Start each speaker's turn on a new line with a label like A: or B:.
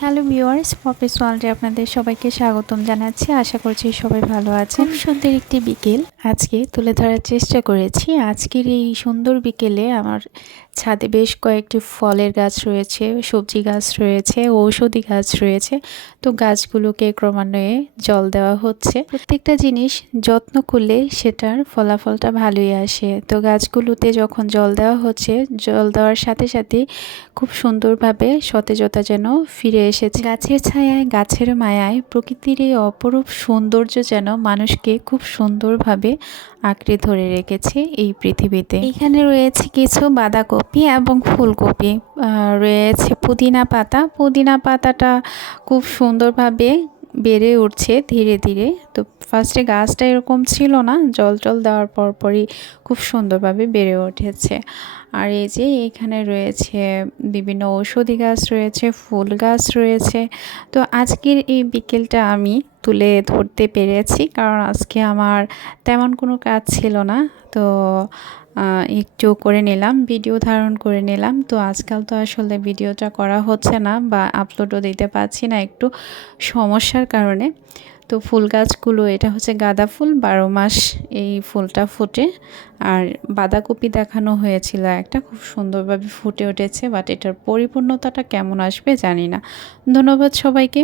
A: Hello viewers Poppy's ওয়ার্ল্ডে আপনাদের সবাইকে স্বাগতম জানাচ্ছি। আশা করছি সবাই ভালো আছেন। সুন্দর একটি বিকেল। আজকে তুলে ধরার চেষ্টা করেছি। আজকের এই সুন্দর বিকেলে আমার ছাদে বেশ কয়েকটি ফলের গাছ রয়েছে সবজি গাছ রয়েছে ঔষধি গাছ রয়েছে। তো গাছগুলোকে ক্রমান্বয়ে জল দেওয়া হচ্ছে। প্রত্যেকটা জিনিস যত্ন করলে সেটার ফলাফলটা ভালোই আসে। তো গাছগুলোতে যখন জল দেওয়া হচ্ছে জল দেওয়ার সাথে সাথে খুব সুন্দরভাবে সতেজতা যেন ফিরে এসেছে। গাছের ছায়ায়, গাছের মায়ায় প্রকৃতির এই অপরূপ সৌন্দর্য যেন মানুষকে খুব সুন্দরভাবে আঁকড়ে ধরে রেখেছে এই পৃথিবীতে। এখানে রয়েছে কিছু বাঁধাকপি এবং ফুলকপি। রয়েছে পুদিনা পাতা। পুদিনা পাতাটা খুব সুন্দরভাবে বেড়ে উঠছে ধীরে ধীরে। তো ফার্স্টে গাছটা এরকম ছিল না, জল জল দেওয়ার পরপরই খুব সুন্দরভাবে বেড়ে উঠেছে। আর এই যে এখানে রয়েছে বিভিন্ন ঔষধি গাছ রয়েছে, ফুল গাছ রয়েছে। তো আজকের এই বিকেলটা আমি তুলে ধরতে পেরেছি, কারণ আজকে আমার তেমন কোনো কাজ ছিল না। তো একটু করে নিলাম, ভিডিও ধারণ করে নিলাম। তো আজকাল তো আসলে ভিডিওটা করা হচ্ছে না বা আপলোডও দিতে পারছি না একটু সমস্যার কারণে। তো ফুল গাছগুলো, এটা হচ্ছে গাঁদা ফুল, বারো মাস এই ফুলটা ফুটে। আর বাঁধাকপি দেখানো হয়েছিল একটা, খুব সুন্দরভাবে ফুটে উঠেছে বাট এটার পরিপূর্ণতাটা কেমন আসবে জানি না। ধন্যবাদ সবাইকে।